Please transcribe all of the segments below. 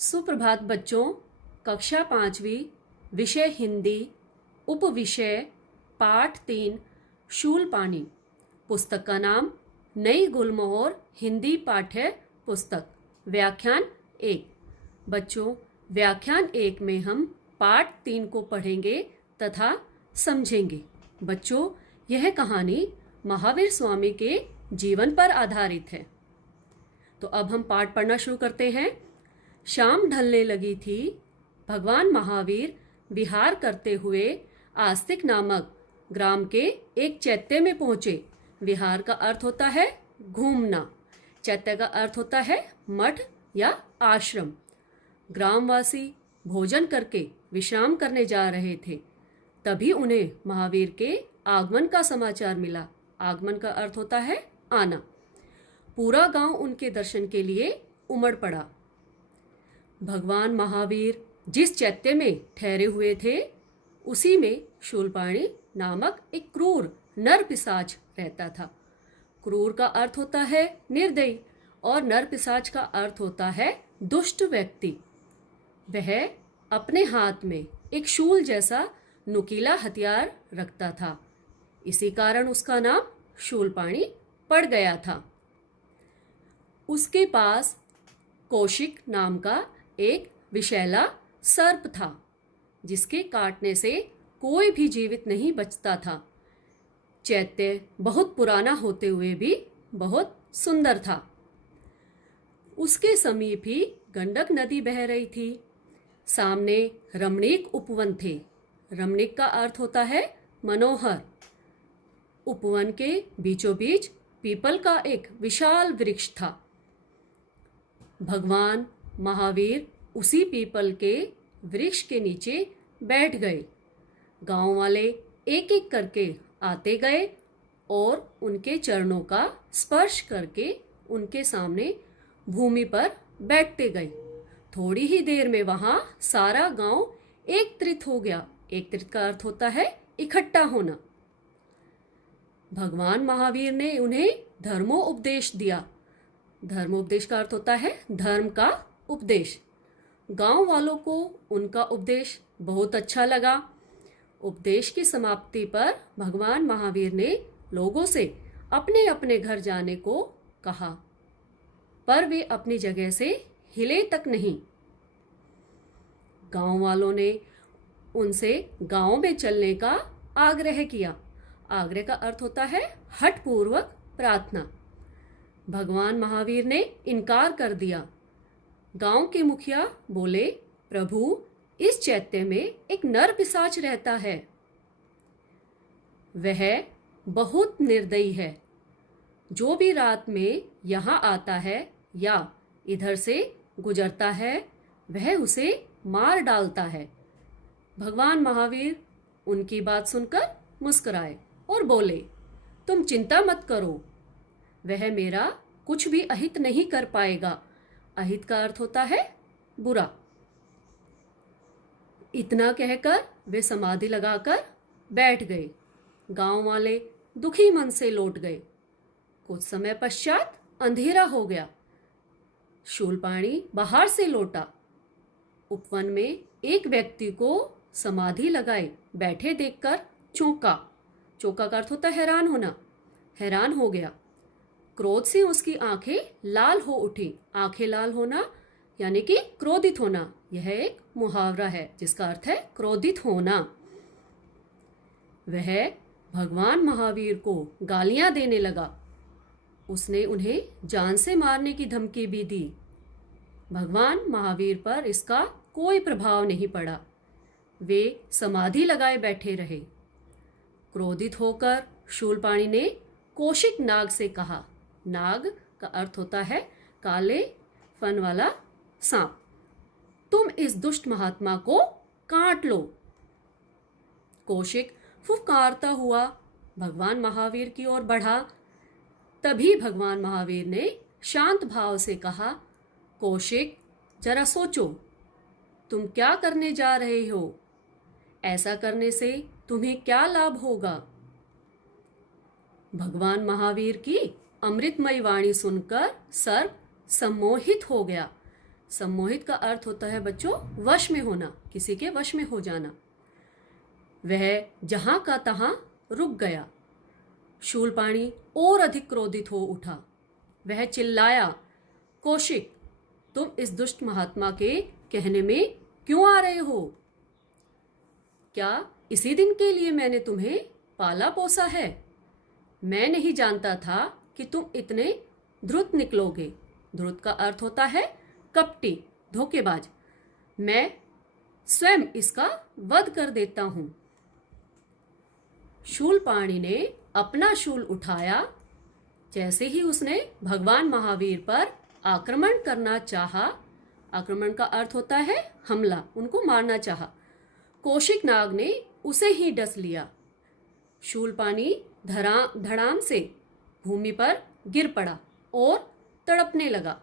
सुप्रभात बच्चों। कक्षा 5वीं, विषय हिंदी, उपविषय पाठ 3, शूलपाणी। पुस्तक का नाम नई गुलमोहर हिंदी पाठ्य पुस्तक। व्याख्यान 1। बच्चों, व्याख्यान 1 में हम पाठ 3 को पढ़ेंगे तथा समझेंगे। बच्चों, यह कहानी महावीर स्वामी के जीवन पर आधारित है। तो अब हम पाठ पढ़ना शुरू करते हैं। शाम ढलने लगी थी। भगवान महावीर विहार करते हुए आस्तिक नामक ग्राम के एक चैत्य में पहुंचे। विहार का अर्थ होता है घूमना। चैत्य का अर्थ होता है मठ या आश्रम। ग्रामवासी भोजन करके विश्राम करने जा रहे थे। तभी उन्हें महावीर के आगमन का समाचार मिला। आगमन का अर्थ होता है आना। पूरा गांव उनके दर्शन के लिए उमड़ पड़ा। भगवान महावीर जिस चैत्य में ठहरे हुए थे, उसी में शूलपाणी नामक एक क्रूर नर पिशाच रहता था। क्रूर का अर्थ होता है निर्दयी और नर पिशाच का अर्थ होता है दुष्ट व्यक्ति। वह अपने हाथ में एक शूल जैसा नुकीला हथियार रखता था। इसी कारण उसका नाम शूलपाणी पड़ गया था। उसके पास कौशिक नाम का एक विषैला सर्प था, जिसके काटने से कोई भी जीवित नहीं बचता था। चैत्य बहुत पुराना होते हुए भी बहुत सुंदर था। उसके समीप ही गंडक नदी बह रही थी। सामने रमणीक उपवन थे। रमणीक का अर्थ होता है मनोहर। उपवन के बीचों बीच पीपल का एक विशाल वृक्ष था। भगवान महावीर उसी पीपल के वृक्ष के नीचे बैठ गए। गांव वाले एक एक करके आते गए और उनके चरणों का स्पर्श करके उनके सामने भूमि पर बैठते गए। थोड़ी ही देर में वहां सारा गांव एकत्रित हो गया। एकत्रित का अर्थ होता है इकट्ठा होना। भगवान महावीर ने उन्हें धर्मोपदेश दिया। धर्मोपदेश का अर्थ होता है धर्म का उपदेश। गांव वालों को उनका उपदेश बहुत अच्छा लगा। उपदेश की समाप्ति पर भगवान महावीर ने लोगों से अपने अपने घर जाने को कहा, पर वे अपनी जगह से हिले तक नहीं। गांव वालों ने उनसे गांव में चलने का आग्रह किया। आग्रह का अर्थ होता है हठपूर्वक प्रार्थना। भगवान महावीर ने इनकार कर दिया। गांव के मुखिया बोले, प्रभु, इस चैत्य में एक नर पिशाच रहता है। वह बहुत निर्दयी है। जो भी रात में यहाँ आता है या इधर से गुजरता है, वह उसे मार डालता है। भगवान महावीर उनकी बात सुनकर मुस्कुराए और बोले, तुम चिंता मत करो, वह मेरा कुछ भी अहित नहीं कर पाएगा। अहित का अर्थ होता है बुरा। इतना कहकर वे समाधि लगाकर बैठ गए। गांव वाले दुखी मन से लौट गए। कुछ समय पश्चात अंधेरा हो गया। शूलपाणी बाहर से लौटा। उपवन में एक व्यक्ति को समाधि लगाए बैठे देखकर चौंका। चौंका का अर्थ होता है हैरान होना। हैरान हो गया। क्रोध से उसकी आंखें लाल हो उठी। आंखें लाल होना यानी कि क्रोधित होना। यह एक मुहावरा है जिसका अर्थ है क्रोधित होना। वह भगवान महावीर को गालियां देने लगा। उसने उन्हें जान से मारने की धमकी भी दी। भगवान महावीर पर इसका कोई प्रभाव नहीं पड़ा। वे समाधि लगाए बैठे रहे। क्रोधित होकर शूलपाणी ने कौशिक नाग से कहा। नाग का अर्थ होता है काले फन वाला सांप। तुम इस दुष्ट महात्मा को काट लो। कौशिक फुफकारता हुआ भगवान महावीर की ओर बढ़ा। तभी भगवान महावीर ने शांत भाव से कहा, कौशिक, जरा सोचो, तुम क्या करने जा रहे हो? ऐसा करने से तुम्हें क्या लाभ होगा? भगवान महावीर की अमृतमयी वाणी सुनकर सर्प सम्मोहित हो गया। सम्मोहित का अर्थ होता है बच्चों वश में होना, किसी के वश में हो जाना। वह जहां का तहां रुक गया। शूलपाणी और अधिक क्रोधित हो उठा। वह चिल्लाया, कौशिक, तुम इस दुष्ट महात्मा के कहने में क्यों आ रहे हो? क्या इसी दिन के लिए मैंने तुम्हें पाला पोसा है? मैं नहीं जानता था कि तुम इतने धूर्त निकलोगे। धूर्त का अर्थ होता है कपटी, धोखेबाज। मैं स्वयं इसका वध कर देता हूं। शूलपाणी ने अपना शूल उठाया। जैसे ही उसने भगवान महावीर पर आक्रमण करना चाहा, आक्रमण का अर्थ होता है हमला, उनको मारना चाहा, कौशिक नाग ने उसे ही डस लिया। शूलपाणी धड़ाम से भूमि पर गिर पड़ा और तड़पने लगा।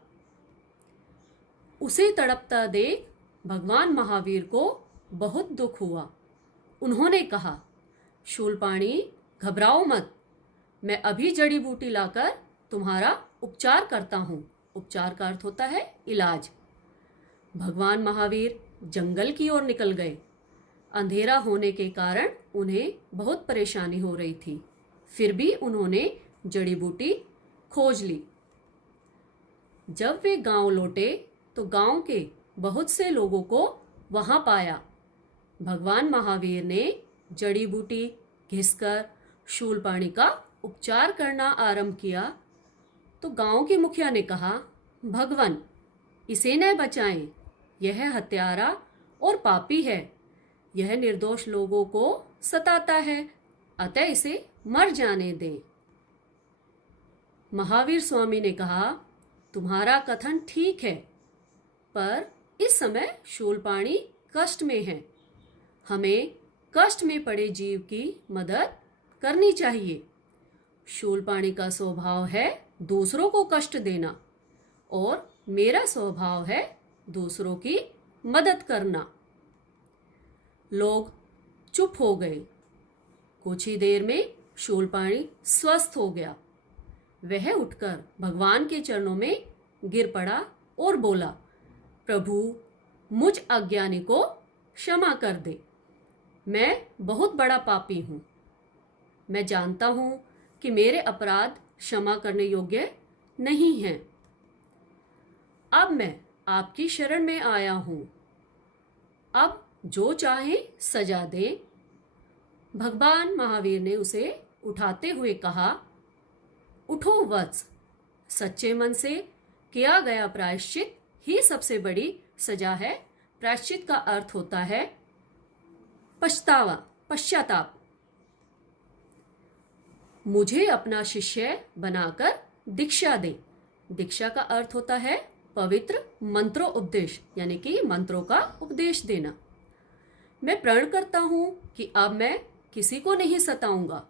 उसे तड़पता देख भगवान महावीर को बहुत दुख हुआ। उन्होंने कहा, शूलपाणी, घबराओ मत, मैं अभी जड़ी बूटी लाकर तुम्हारा उपचार करता हूं। उपचार का अर्थ होता है इलाज। भगवान महावीर जंगल की ओर निकल गए। अंधेरा होने के कारण उन्हें बहुत परेशानी हो रही थी, फिर भी उन्होंने जड़ी बूटी खोज ली। जब वे गांव लौटे तो गांव के बहुत से लोगों को वहां पाया। भगवान महावीर ने जड़ी बूटी घिसकर शूलपाणी का उपचार करना आरंभ किया तो गांव के मुखिया ने कहा, भगवान, इसे न बचाएं, यह हत्यारा और पापी है। यह निर्दोष लोगों को सताता है, अतः इसे मर जाने दें। महावीर स्वामी ने कहा, तुम्हारा कथन ठीक है, पर इस समय शूलपाणी कष्ट में है। हमें कष्ट में पड़े जीव की मदद करनी चाहिए। शूलपाणी का स्वभाव है दूसरों को कष्ट देना और मेरा स्वभाव है दूसरों की मदद करना। लोग चुप हो गए। कुछ ही देर में शूलपाणी स्वस्थ हो गया। वह उठकर भगवान के चरणों में गिर पड़ा और बोला, प्रभु, मुझ अज्ञानी को क्षमा कर दे। मैं बहुत बड़ा पापी हूं। मैं जानता हूं कि मेरे अपराध क्षमा करने योग्य नहीं हैं। अब मैं आपकी शरण में आया हूं। अब जो चाहे सजा दे। भगवान महावीर ने उसे उठाते हुए कहा, उठो वत्स, सच्चे मन से किया गया प्रायश्चित ही सबसे बड़ी सजा है। प्रायश्चित का अर्थ होता है पछतावा, पश्चाताप। मुझे अपना शिष्य बनाकर दीक्षा दे। दीक्षा का अर्थ होता है पवित्र मंत्रों उपदेश, यानी कि मंत्रों का उपदेश देना। मैं प्रण करता हूं कि अब मैं किसी को नहीं सताऊंगा,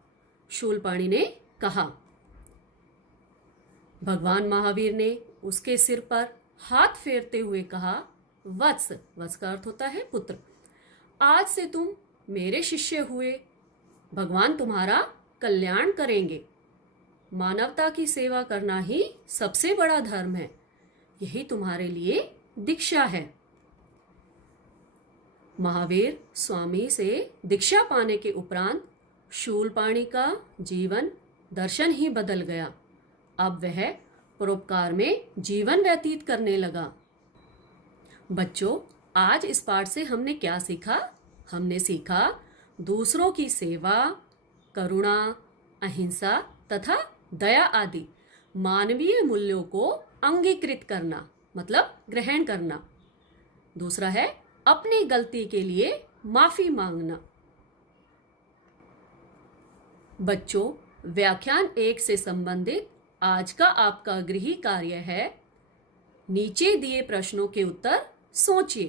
शूलपाणी ने कहा। भगवान महावीर ने उसके सिर पर हाथ फेरते हुए कहा, वत्स, वत्स का अर्थ होता है पुत्र, आज से तुम मेरे शिष्य हुए। भगवान तुम्हारा कल्याण करेंगे। मानवता की सेवा करना ही सबसे बड़ा धर्म है। यही तुम्हारे लिए दीक्षा है। महावीर स्वामी से दीक्षा पाने के उपरांत शूलपाणी का जीवन दर्शन ही बदल गया। अब वह परोपकार में जीवन व्यतीत करने लगा। बच्चों, आज इस पाठ से हमने क्या सीखा? हमने सीखा दूसरों की सेवा, करुणा, अहिंसा तथा दया आदि मानवीय मूल्यों को अंगीकृत करना, मतलब ग्रहण करना। दूसरा है अपनी गलती के लिए माफी मांगना। बच्चों, व्याख्यान 1 से संबंधित आज का आपका गृह कार्य है, नीचे दिए प्रश्नों के उत्तर सोचिए।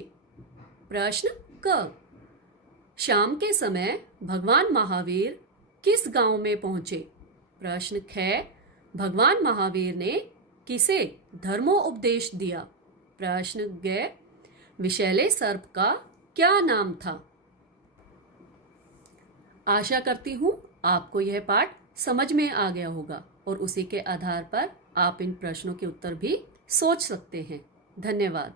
प्रश्न क, शाम के समय भगवान महावीर किस गांव में पहुंचे? प्रश्न ख, भगवान महावीर ने किसे धर्मोपदेश दिया? प्रश्न ग, विषैले सर्प का क्या नाम था? आशा करती हूँ आपको यह पाठ समझ में आ गया होगा और उसी के आधार पर आप इन प्रश्नों के उत्तर भी सोच सकते हैं। धन्यवाद।